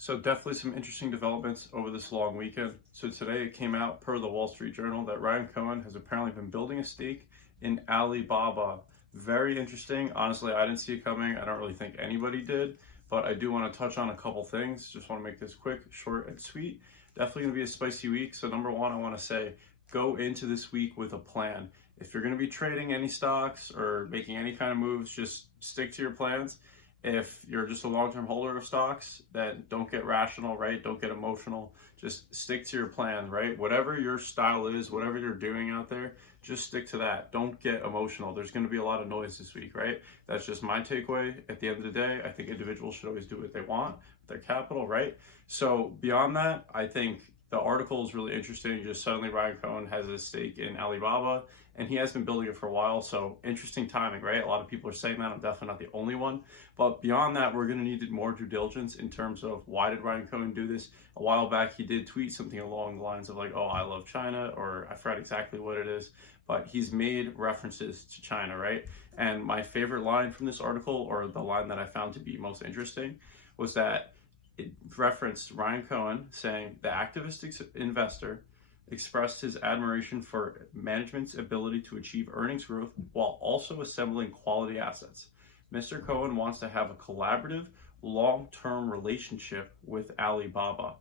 So definitely some interesting developments over this long weekend. So today it came out per the Wall Street Journal that Ryan Cohen has apparently been building a stake in Alibaba. Very interesting. Honestly, I didn't see it coming. I don't really think anybody did, but I do want to touch on a couple things. Just want to make this quick, short, and sweet. Definitely going to be a spicy week. So number one, I want to say go into this week with a plan. If you're going to be trading any stocks or making any kind of moves, just stick to your plans. If you're just a long-term holder of stocks, then don't get rational, right? Don't get emotional. Just stick to your plan, right? Whatever your style is, whatever you're doing out there, just stick to that. Don't get emotional. There's going to be a lot of noise this week, right? That's just my takeaway. At the end of the day, I think individuals should always do what they want with their capital, right? So beyond that, I think the article is really interesting. Just suddenly Ryan Cohen has a stake in Alibaba, and he has been building it for a while. So interesting timing, right? A lot of people are saying that. I'm definitely not the only one. But beyond that, we're going to need more due diligence in terms of why did Ryan Cohen do this? A while back, he did tweet something along the lines of like, oh, I love China, or I forgot exactly what it is. But he's made references to China, right? And my favorite line from this article, or the line that I found to be most interesting, was that it referenced Ryan Cohen saying the activist investor expressed his admiration for management's ability to achieve earnings growth while also assembling quality assets. Mr. Cohen wants to have a collaborative, long-term relationship with Alibaba.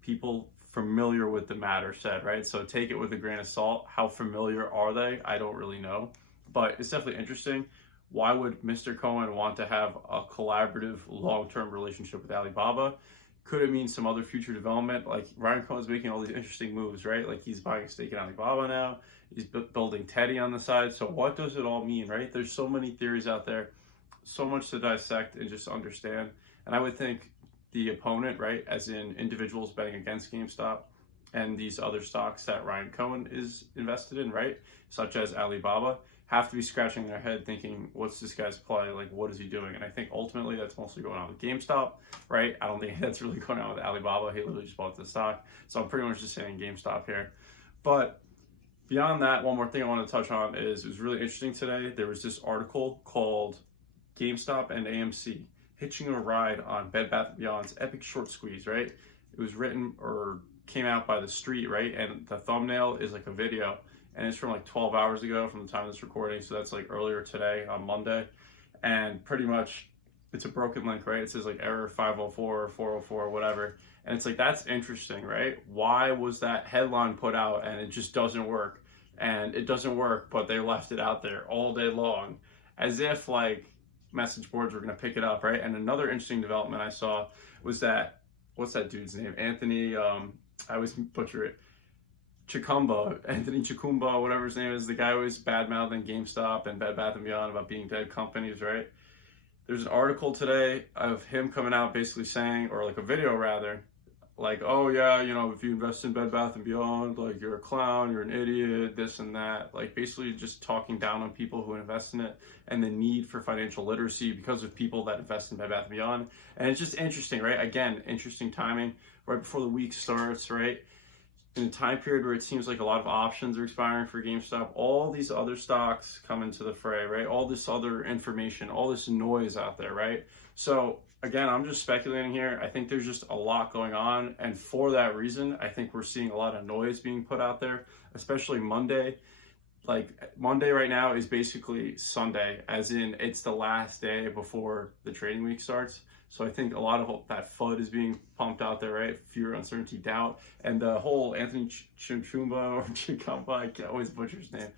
People familiar with the matter said, right? So take it with a grain of salt. How familiar are they? I don't really know, but it's definitely interesting. Why would Mr. Cohen want to have a collaborative long-term relationship with Alibaba? Could it mean some other future development? Like Ryan Cohen's making all these interesting moves, right? Like he's buying a stake in Alibaba now. He's building Teddy on the side. So what does it all mean, right? There's so many theories out there, so much to dissect and just understand. And I would think the opponent, right, as in individuals betting against GameStop and these other stocks that Ryan Cohen is invested in, right, such as Alibaba, have to be scratching their head thinking, what's this guy's play? Like, what is he doing? And I think ultimately that's mostly going on with GameStop, right? I don't think that's really going on with Alibaba. He literally just bought the stock. So I'm pretty much just saying GameStop here. But beyond that, one more thing I want to touch on is it was really interesting today. There was this article called GameStop and AMC hitching a ride on Bed Bath & Beyond's epic short squeeze, right? It was written or came out by The Street, right? And the thumbnail is like a video. And it's from like 12 hours ago from the time of this recording. So that's like earlier today on Monday. And pretty much it's a broken link, right? It says like error 504 or 404 or whatever. And it's like, that's interesting, right? Why was that headline put out and it just doesn't work? And it doesn't work, but they left it out there all day long as if like message boards were going to pick it up, right? And another interesting development I saw was that, what's that dude's name? Anthony, I always butcher it. Anthony Chukumba, whatever his name is, the guy who was bad-mouthing GameStop and Bed Bath & Beyond about being dead companies, right? There's an article today of him coming out basically saying, or like a video rather, like, oh yeah, you know, if you invest in Bed Bath & Beyond, like you're a clown, you're an idiot, this and that. Like basically just talking down on people who invest in it and the need for financial literacy because of people that invest in Bed Bath & Beyond. And it's just interesting, right? Again, interesting timing right before the week starts, right? In a time period where it seems like a lot of options are expiring for GameStop, all these other stocks come into the fray, right? All this other information, all this noise out there, right? So again, I'm just speculating here. I think there's just a lot going on. And for that reason, I think we're seeing a lot of noise being put out there, especially Monday. Like Monday right now is basically Sunday, as in it's the last day before the trading week starts. So I think a lot of that FUD is being pumped out there, right? Fear, uncertainty, doubt. And the whole Anthony Chukumba or Chukumba, I can always butcher his name.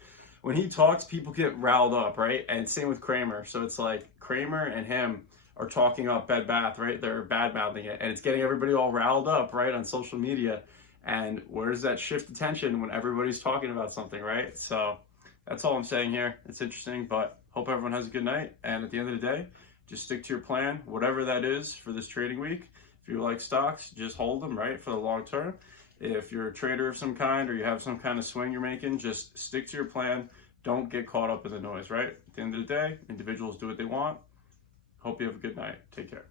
When he talks, people get riled up, right? And same with Kramer. So it's like Kramer and him are talking up Bed Bath, right? They're bad-mouthing it. And it's getting everybody all riled up, right, on social media. And where does that shift attention when everybody's talking about something, right? So that's all I'm saying here. It's interesting, but hope everyone has a good night. And at the end of the day, just stick to your plan, whatever that is for this trading week. If you like stocks, just hold them, right, for the long term. If you're a trader of some kind or you have some kind of swing you're making, just stick to your plan. Don't get caught up in the noise, right? At the end of the day, individuals do what they want. Hope you have a good night. Take care.